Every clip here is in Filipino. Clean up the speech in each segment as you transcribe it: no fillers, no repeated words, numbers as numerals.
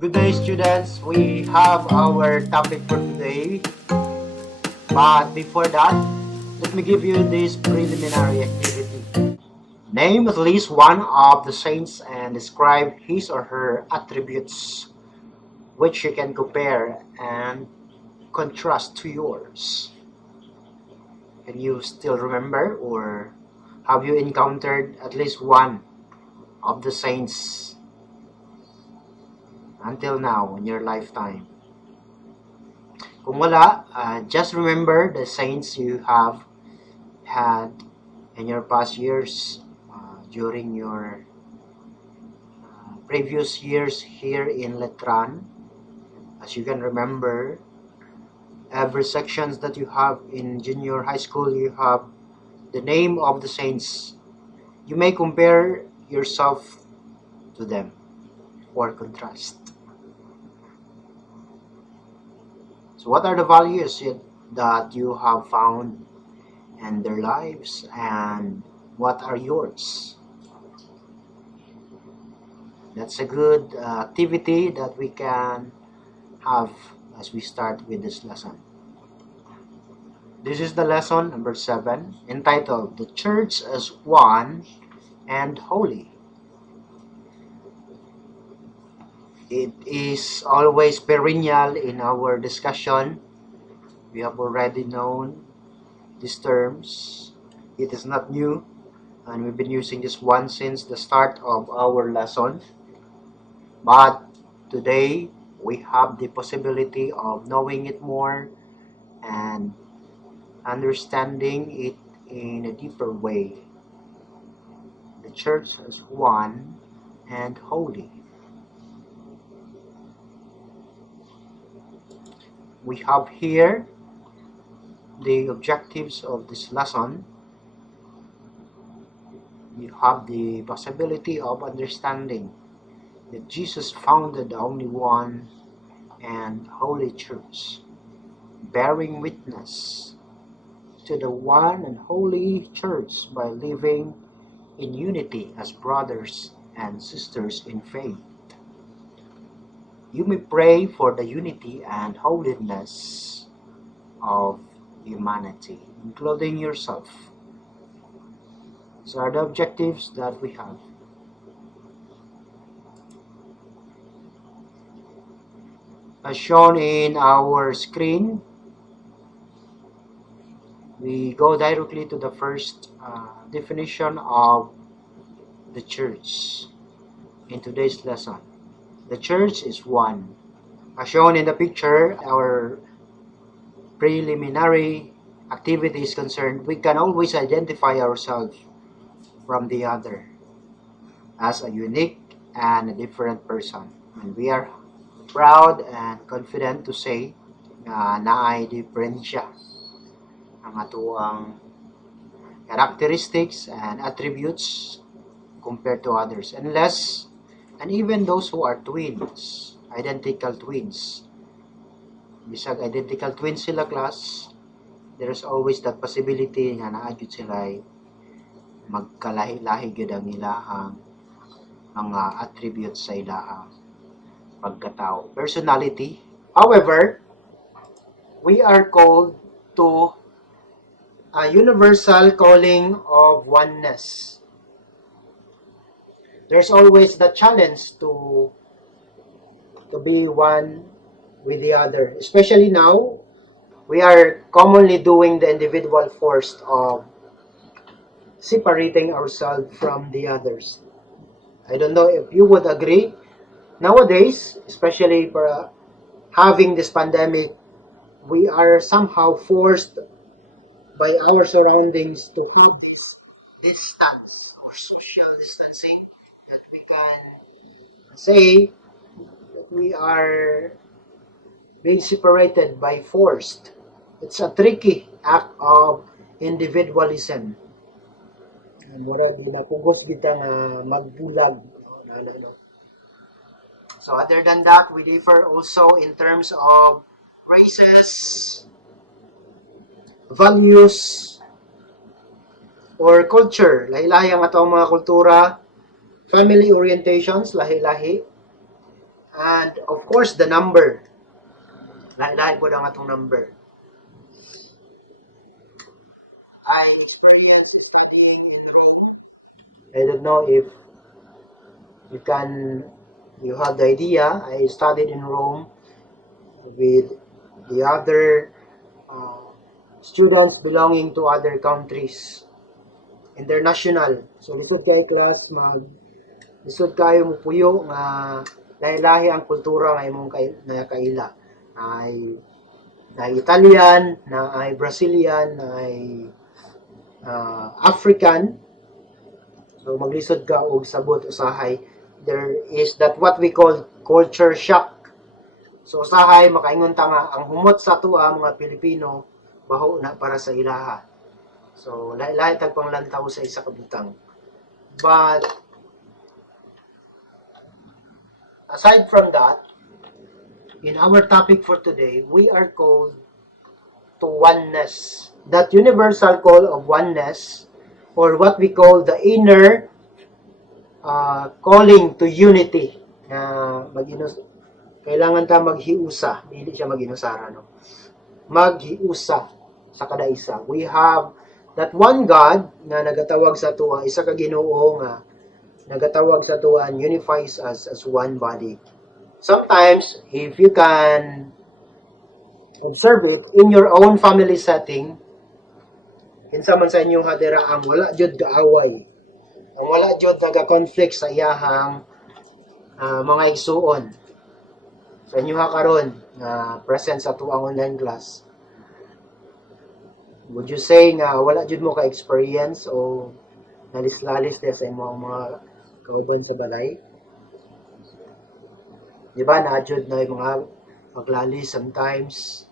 Good day, students. We have our topic for today. But before that, let me give you this preliminary activity. Name at least one of the saints and describe his or her attributes, which you can compare and contrast to yours. Can you still remember, or have you encountered at least one of the saints until now in your lifetime? Kung wala, just remember the saints you have had in your past years, during your previous years here in Letran. As you can remember, every sections that you have in junior high school, you have the name of the saints. You may compare yourself to them or contrast. So what are the values that you have found in their lives, and what are yours? That's a good activity that we can have as we start with this lesson. This is the lesson number 7, entitled The Church as One and Holy. It is always perennial in our discussion. We have already known these terms. It is not new, and we've been using this one since the start of our lesson. But today, we have the possibility of knowing it more and understanding it in a deeper way. The church as one and holy. We have here the objectives of this lesson. You have the possibility of understanding that Jesus founded the only one and holy church, bearing witness to the one and holy church by living in unity as brothers and sisters in faith. You may pray for the unity and holiness of humanity, including yourself. These are the objectives that we have. As shown in our screen, we go directly to the first definition of the church in today's lesson. The church is one. As shown in the picture, our preliminary activity is concerned, we can always identify ourselves from the other as a unique and a different person. And we are proud and confident to say na ay diferensya ang atuang characteristics and attributes compared to others, and even those who are twins, identical twins. Bisag identical twins sila, class, there's always that possibility nga naadjud sila magkalahi-lahi gyud ang ilahang mga attributes sa ilahang pagkatao, personality. However, we are called to a universal calling of oneness. There's always the challenge to be one with the other. Especially now, we are commonly doing the individual force of separating ourselves from the others. I don't know if you would agree. Nowadays, especially for having this pandemic, we are somehow forced by our surroundings to put this distance or social distancing, that we can say that we are being separated by forced. It's a tricky act of individualism. Mura di mapugos kita nga magbulag, no. So other than that, we differ also in terms of races, values, or culture. Lahi-lahi ang atong mga kultura, family orientations, lahi-lahi, and of course the number. Lahi-lahi po ang atong number. I experienced studying in Rome. I don't know if you can, you have the idea. I studied in Rome with the other uh, students belonging to other countries. International. So lisod kay class lisod kayo mo puyo nga lahi-lahi ang kultura nga imong kaila. Ay na Italian, na ay Brazilian, na ay African. So maglisod ka og sabot usahay. There is that what we call culture shock. So usahay makaingon ta nga ang humot sa tuwa mga Pilipino baho na para sa ilaha. So lahi-lahi tag panglantaw sa isa ka butang. But aside from that, in our topic for today, we are called to oneness. That universal call of oneness, or what we call the inner calling to unity. Kailangan ta maghiusa, hindi siya maghinusara, no? Maghiusa sa kada isa. We have that one God na nagatawag sa tuwa, isa ka Ginoo nga nagatawag sa tuwa and unifies us as one body. Sometimes, if you can observe it in your own family setting, kinsa man sa inyo hadira ang wala jud gaaway, ang wala jud naga-conflict sa iyahang mga igsuon. Sa inyo ha karon na present sa tuang online class, would you say nga wala jud mo ka-experience o nalis-lalis sa imong mga kauban sa balay? Di ba na jud na yung mga paglalis sometimes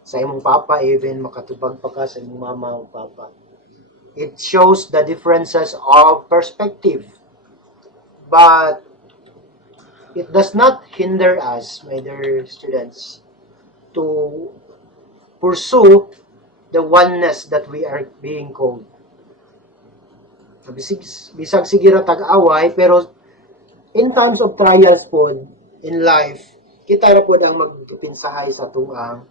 sa imong papa, even makatubag pa ka sa imong mama o papa. It shows the differences of perspective. But it does not hinder us, my dear students, to pursue the oneness that we are being called. Bisag sige ra tag-away, pero in times of trials po in life, kita ra po ang magpinsahay sa tuang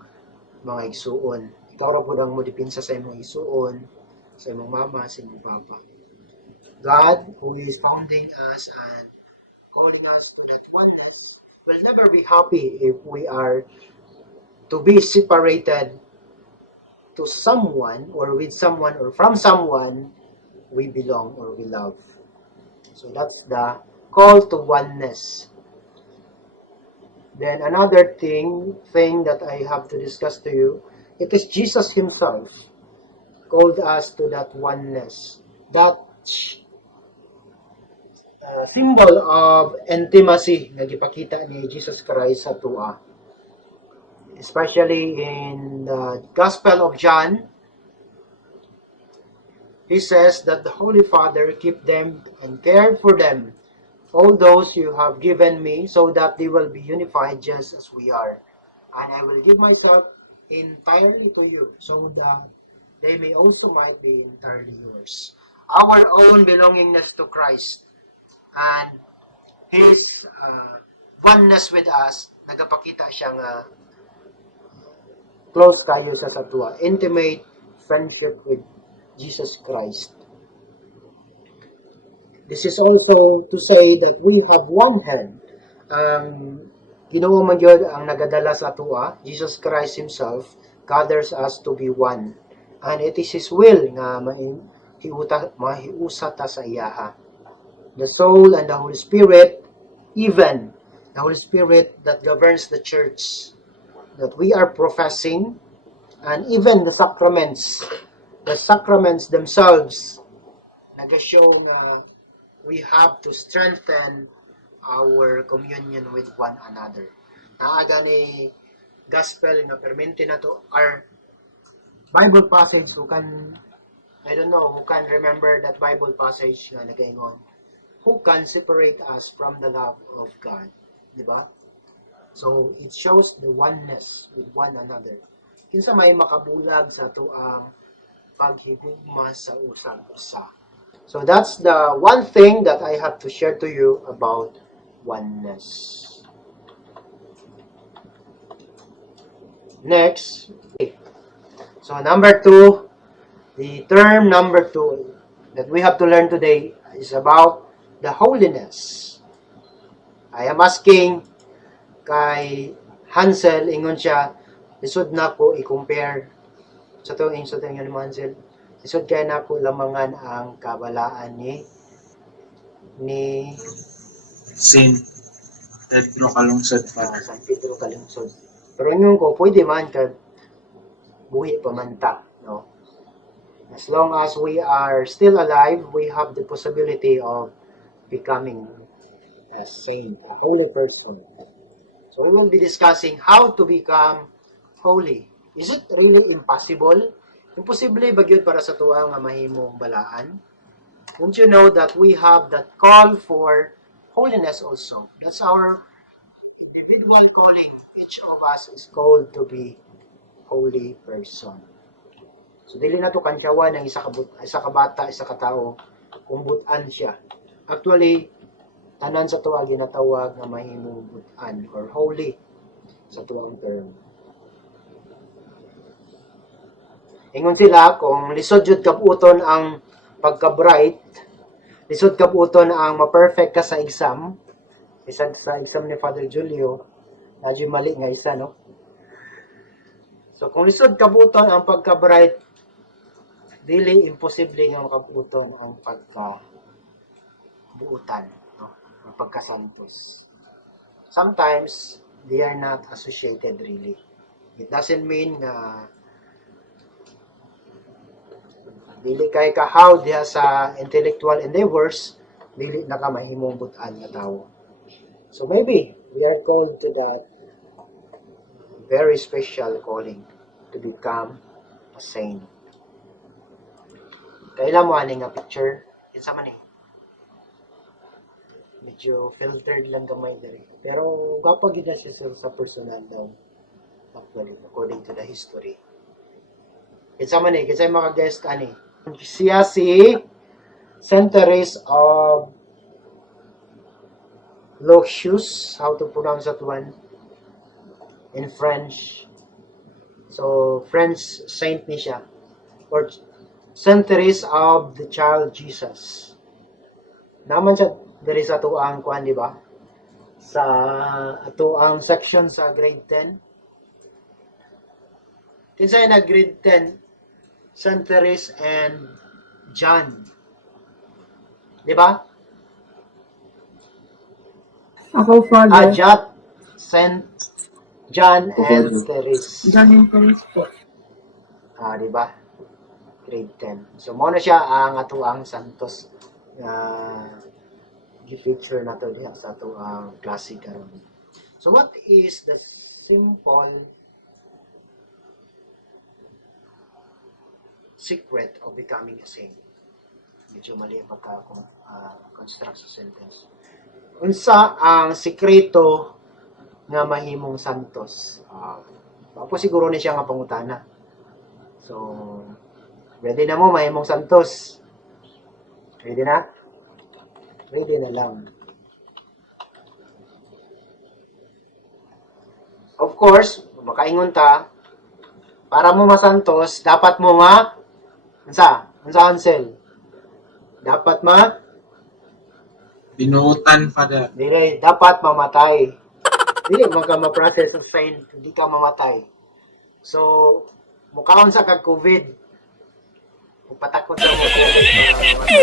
mga igsuon. Ikaw ra po ang modipinsa sa imong igsuon, sa imong mama, sa imong papa. God, who is founding us and calling us to that oneness, will never be happy if we are to be separated to someone or with someone or from someone we belong or we love. So that's the call to oneness. Then another thing that I have to discuss to you, it is Jesus himself called us to that oneness. That symbol of intimacy nga gipakita ni Jesus Christ sa tuwa. Especially in the Gospel of John, he says that the Holy Father keep them and cared for them, all those you have given me, so that they will be unified just as we are. And I will give myself entirely to you, so that they may also might be entirely yours. Our own belongingness to Christ and His oneness with us, nagapakita siyang close kayo sa satwa, intimate friendship with Jesus Christ. This is also to say that we have one hand. Ginoo man gyud ang nagadala sa tuwa, Jesus Christ himself gathers us to be one. And it is his will nga mahiusa ta sa iyaha. The soul and the Holy Spirit, even the Holy Spirit that governs the church that we are professing, and even the sacraments themselves nagashow nga we have to strengthen our communion with one another. Naaga ni gospel nga permente na to our Bible passage who can, I don't know, who can remember that Bible passage nga nagaingon, who can separate us from the love of God, di ba? So it shows the oneness with one another. Kinsa may makabulag sa tuang paghigugma sa usag usa. So that's the one thing that I have to share to you about oneness. Next, so number two, the term number two that we have to learn today is about the holiness. I am asking kay Hansel, ingon siya, isod na ko i-compare sa tuwing sa tuwing ni Hansel. Isod kay na ko lamangan ang kabalaan ni Saint Pedro kalungsod pa. San Pedro Calungsod. Pero ingon ko, pwede man kag buhi pa man ta, no? As long as we are still alive, we have the possibility of becoming a saint, a holy person. So we will be discussing how to become holy. Is it really impossible? Imposible ba gyud para sa tuwa nga mahimong balaan? Don't you know that we have that call for holiness also? That's our individual calling. Each of us is called to be holy person. So dili na to kansyawan ng isa ka bata, isa ka tao kung butan siya. Actually, tanan sa tuwa ginatawag nga mahimong butan or holy sa tuwang term. Ingon sila kung lisod jud kabuton ang pagka-bright, lisod kabuton ang ma-perfect ka sa exam, isa sa exam ni Father Julio, medyo mali nga isa, no? So kung lisod kabuton ang pagka-bright, dili imposible nga makabuton ang pagka-buutan, no? Ang pagka-santos. Sometimes they are not associated really. It doesn't mean na dili kay kahaw diha sa intellectual endeavors, dili na ka mahimong butan nga tawo. So maybe we are called to that very special calling to become a saint. Kailan mo ani nga picture? Kinsa man ni? Medyo filtered lang gamay diri. Pero gapa gid siya sa personal daw. Actually, according to the history. Kinsa man ni? Kinsa maka-guest ani? Siya si Saint Therese of Lisieux. How to pronounce that one? In French. So, French saint ni siya. Or Saint Therese of the Child Jesus. Naman siya diri sa atuang kuan, di ba? Sa atuang section sa grade 10. Kinsay na grade 10? Saint Therese and John. Di ba? Ako, Father. Ajat, Saint John Ako, and Father. Therese. John and Therese po. Di ba? Grade 10. So, mo na siya ang atuang santos gi-feature na to diha sa atuang klase karon. So, what is the simple secret of becoming a saint? Medyo mali ang pagka-construct sa sentence. Unsa ang sikreto nga mahimong santos? Papo siguro ni siya nga pangutana. So, ready na mo mahimong santos? Ready na? Ready na lang. Of course, makaingon ta, para mo masantos, dapat mo unsa Hansel? Dapat Binuutan, Father. dili, dapat mamatay. Dili man ka ma-process of pain, hindi ka mamatay. So, mukaon sa kag COVID. Patakot sa mo COVID para mamatay.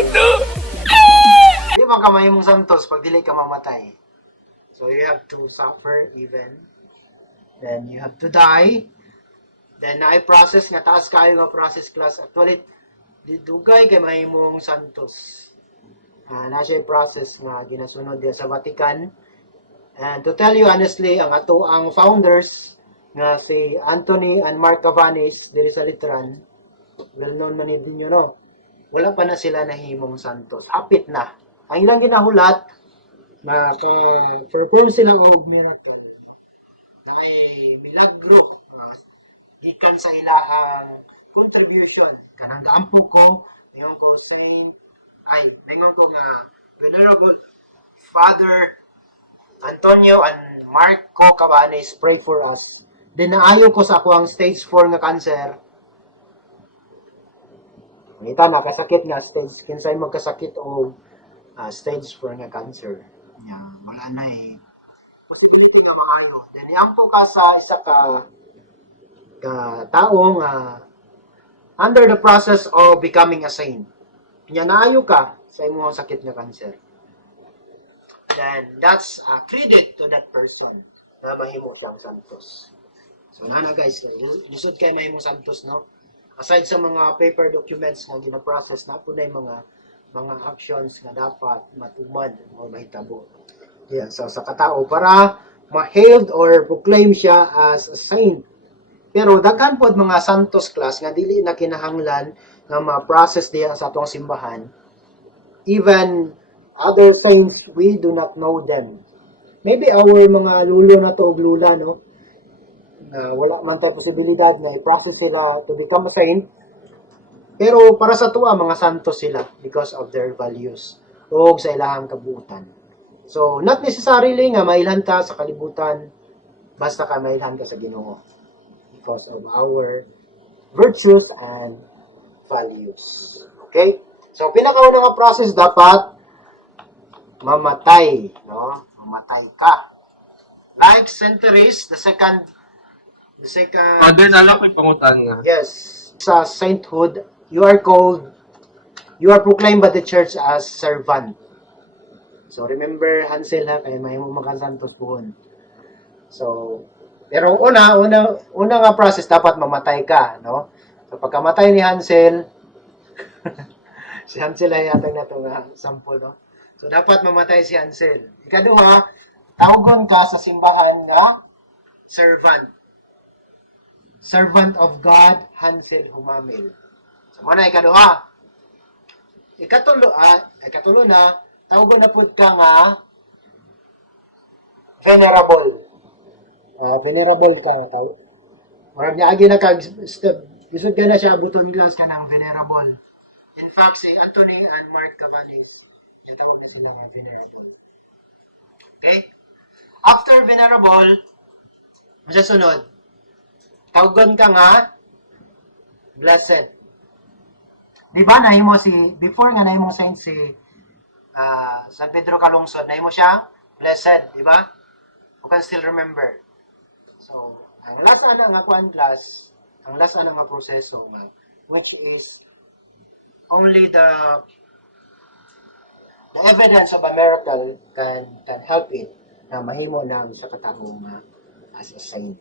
Di man ka mahimong santos pag dili ka mamatay. So, you have to suffer even. Then, you have to die. Then, na-process nga taas kayo nga process class. Actually, dugay kay mahimong santos. Na siya process nga ginasunod diya sa Vatican. And to tell you honestly, ang ato ang founders nga si Anthony and Mark Cavanis diri sa Litran, well known man din yun, no? Wala pa na sila nahimong santos. Hapit na. Ang ilang ginahulat, perform sila og miracle. Ay milagro gikan sa ilahang contribution. Kanang gaampo ko, ayon ko Saint Ay, mingon ko nga, Venerable Father Antonio and Marco Cabanes, pray for us. Then naayo ko sa ako ang stage 4 nga cancer. Ngita, nakasakit nga stage, kinsay magkasakit o stage 4 nga cancer. Wala na eh. Posibility na maayo. Then iampo ka sa isa ka taong under the process of becoming a saint. Naayo ka sa imong sakit nga cancer. Then that's a credit to that person na mahimo siyang santos. So na guys, lusod kay mahimo santos, no? Aside sa mga paper documents nga gina-process na po na mga actions nga dapat matumad o mahitabo. Yeah, so sa katao para ma-hailed or proclaim siya as a saint. Pero daghan pod mga santos class nga dili na kinahanglan nga ma-process diya sa atong simbahan. Even other saints, we do not know them. Maybe our mga lulo na to o lula, no? Na wala man tayo posibilidad na i-process sila to become a saint. Pero para sa tuwa, mga santos sila because of their values o sa ilahang kabuutan. So, not necessarily nga mailhan ka sa kalibutan, basta ka mailhan ka sa Ginoo because of our virtues and values. Okay? So, pinakauna nga process dapat mamatay, no? Mamatay ka. Like Saint Therese, the second Father, nala ko yung pangutan nga. yes, sa sainthood, you are proclaimed by the church as servant. So remember Hansel ha, kaya may mo makasantos puhon. So, pero una nga process dapat mamatay ka, no? So pagkamatay ni Hansel, si Hansel ay atang na itong sample, no? So, dapat mamatay si Hansel. Ikaduha, tawgon ka sa simbahan nga servant. Servant of God, Hansel Humamil. So, muna ikaduha. Ikatulo na, tawgon na po ka nga venerable. Venerable ka na tawag. Marag niya agi na kag-step. Isod ka na siya, buton glass ka ng venerable. In fact, si Anthony and Mark Cavani, tawag na sila mga venerable. Okay? After venerable, masasunod, tawagan ka nga, blessed. Di ba nahimo before nga nahimo saint si San Pedro Calungsod, nahimo siya, blessed, di ba? You can still remember. So, ang last nga kuan class, ang last nga proseso nga, which is only the evidence of a miracle can help it na mahimo na sa kataong as a saint.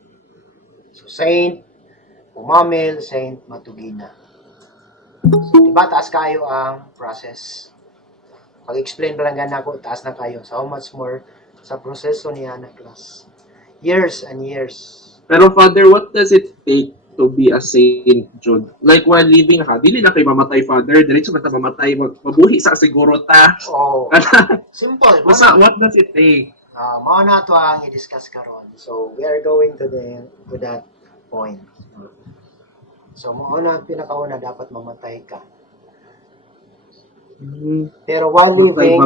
So, Saint Umamil, Saint Matugina. So, diba, taas kayo ang process. Pag-explain pa lang gana ko, taas na kayo. So, how much more sa proseso niya na class. Years and years. Pero Father, what does it take to be a saint, Jude? Like while living ha, dili na kay mamatay, Father. Diretso man ta mamatay, mabuhi sa siguro ta. Oh, simple. What does it take? Mao na to ang i-discuss karon. So, we are going to that point. So, mao na pinakauna dapat mamatay ka. Pero while living,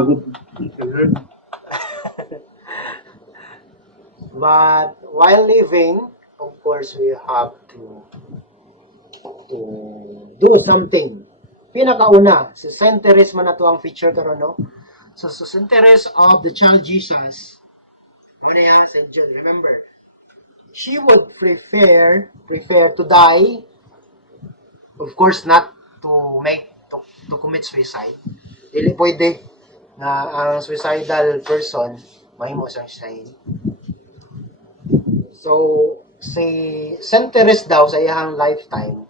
but while living, of course, we have to do something. Pinakauna, si Saint Therese man na to ang feature karon, no? So, Saint Therese of the Child Jesus, ano yan, Saint John, remember, she would prefer to die, of course, not to commit suicide. Dili pwede na ang suicidal person mahimo siyang saint. So, si Saint Therese daw sa iyang lifetime,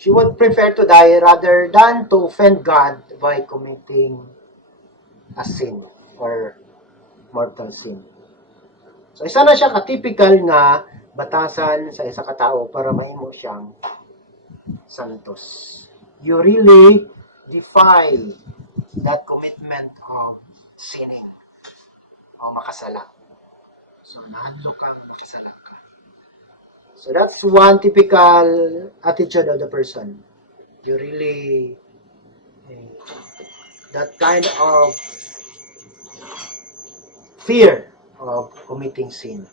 she would prefer to die rather than to offend God by committing a sin or mortal sin. So, isa na siya ka-typical nga batasan sa isa ka tao para mahimo siyang santos. You really defy that commitment of sinning o makasala. So, nahadlo kang makasala ka. So, that's one typical attitude of the person. You really that kind of fear of committing sin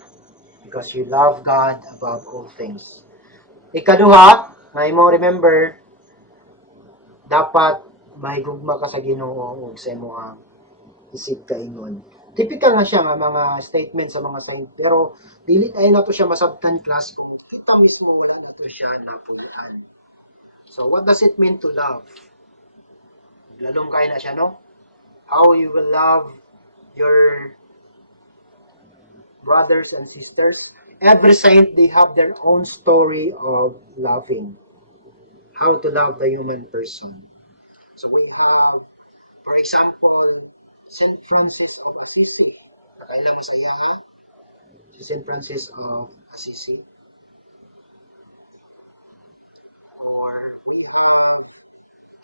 because you love God above all things. Ikaduha, na imong remember, dapat mahigugma ka sa Ginoo ug sa imong isip kaingon. Typical na siya nga mga statement sa mga saint, pero dili ay nato siya masabtan class kung kita mismo wala nato siya napulaan. So what does it mean to love? Lalong kay na siya, no? How you will love your brothers and sisters. Every saint, they have their own story of loving. How to love the human person. So we have, for example, Saint Francis of Assisi. Nakailan mo sa iya, ha? Si Saint Francis of Assisi. Or we have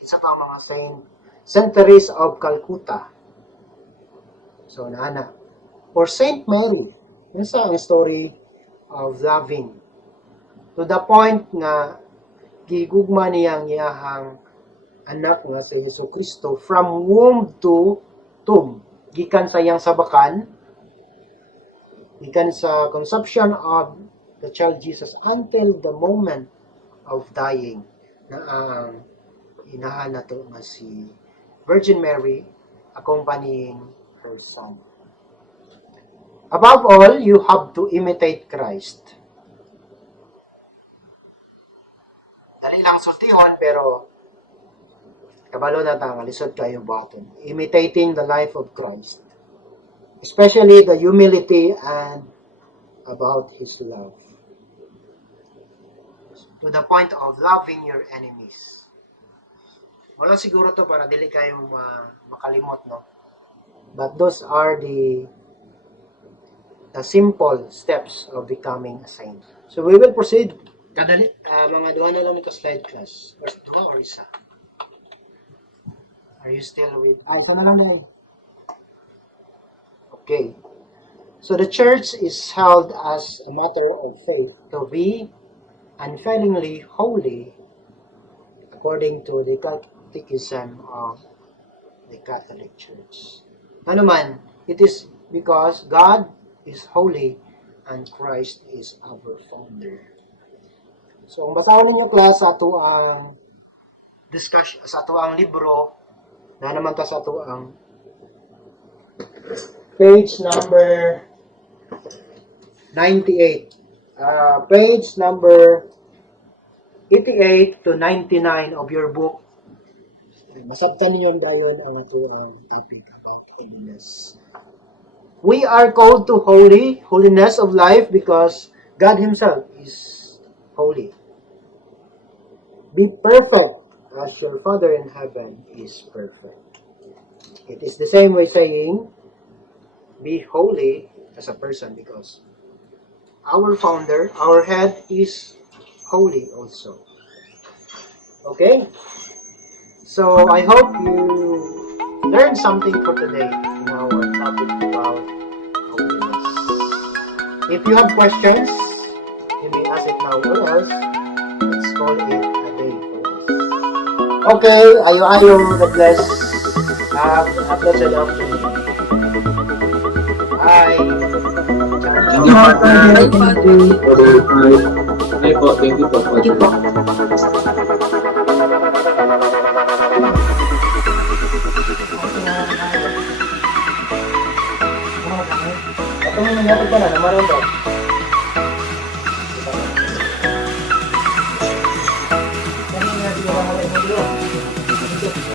isa pa mga saint, Saint Teresa of Calcutta. So, naana. Or Saint Mary. Yan sa ang story of loving. To the point nga, gigugma niyang iyahang anak nga si Yesu Kristo from womb to tomb. Gikan sa iyang sabakan, gikan sa conception of the child Jesus until the moment of dying na ang inahan na to nga si Virgin Mary accompanying her son. Above all, you have to imitate Christ. Dali lang sultihon, pero kabalo na ta nga lisod kayo button. Imitating the life of Christ. Especially the humility and about His love. To the point of loving your enemies. Wala siguro to para dili kayo makalimot, no? But those are the simple steps of becoming a saint. So we will proceed. Kadali, mga duha na lang nito slide class. Or duha or isa? Are you still with? Isa na lang na. Okay. So the church is held as a matter of faith to be unfailingly holy according to the Catechism of the Catholic Church. Ano man, it is because God is holy and Christ is our founder. So, ang basahin ninyo class sa ato ang discussion, sa ato ang libro, na naman ta sa ato ang page number 98. Page number 88 to 99 of your book. Masabtan ninyo dayon ang ato ang topic about holiness. We are called to holiness of life because God Himself is holy. Be perfect as your Father in heaven is perfect. It is the same way saying, be holy as a person because our founder, our head is holy also. Okay? So I hope you learned something for today in our topic about holiness. If you have questions, you may ask it now or else let's call it a day for us. Okay, ayo, God bless. Have a blessed afternoon. Bye. Thank you, Father. Father. Ay po, thank you po. Thank you po. Ito mo nangyari ka na, naman ito.